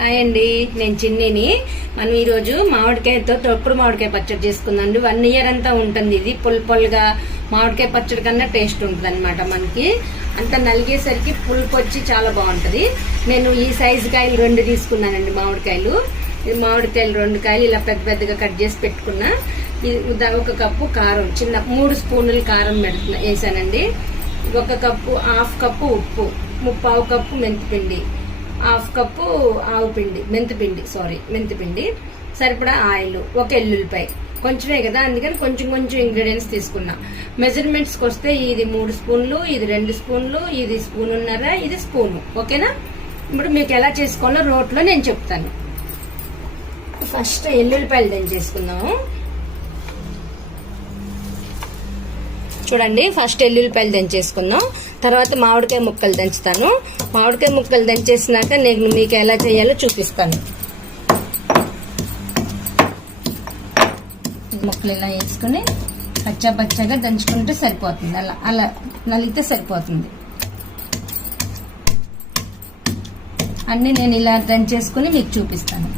Hi అండి, నేను చిన్నిని. మనం ఈరోజు మామిడికాయతో తొక్కుడు మామిడికాయ పచ్చడి చేసుకుందండి. 1 ఇయర్ అంతా ఉంటుంది. ఇది పుల్పుల్గా మామిడికాయ పచ్చడి కన్నా టేస్ట్ ఉంటుంది అనమాట. మనకి అంతా నలిగేసరికి పులుపు వచ్చి చాలా బాగుంటుంది. నేను ఈ సైజు కాయలు 2 తీసుకున్నానండి. మామిడికాయలు 2 కాయలు ఇలా పెద్ద పెద్దగా కట్ చేసి పెట్టుకున్నా. 1 కప్పు కారం, చిన్న 3 స్పూన్లు కారం వేసానండి. 1 కప్పు, 1/2 కప్పు ఉప్పు, 1/4 కప్పు మెంతిపిండి, 1/2 కప్పు మెంతిపిండి, సరిపడా ఆయిల్, 1 ఎల్లుల్లిపాయ. కొంచెమే కదా, అందుకని కొంచెం ఇంగ్రీడియంట్స్ తీసుకున్నా. మెజర్మెంట్స్కి వస్తే ఇది 3 స్పూన్లు, ఇది 2 స్పూన్లు, ఇది 1.5 స్పూన్, ఇది స్పూను. ఓకేనా? ఇప్పుడు మీకు ఎలా చేసుకోవాలో రోట్లో నేను చెప్తాను. ఫస్ట్ ఎల్లుల్లిపాయలు దంచేసుకుందాము. చూడండి, ఫస్ట్ ఎల్లుల్లిపాయలు దంచేసుకుందాం. తర్వాత మామిడికాయ ముక్కలు దంచుతాను. మామిడికాయ ముక్కలు దంచేసినాక నేను మీకు ఎలా చేయాలో చూపిస్తాను. ముక్కలు ఇలా వేసుకుని పచ్చగా దంచుకుంటే సరిపోతుంది. అలా నలిగితే సరిపోతుంది. అన్ని నేను ఇలా దంచేసుకుని మీకు చూపిస్తాను.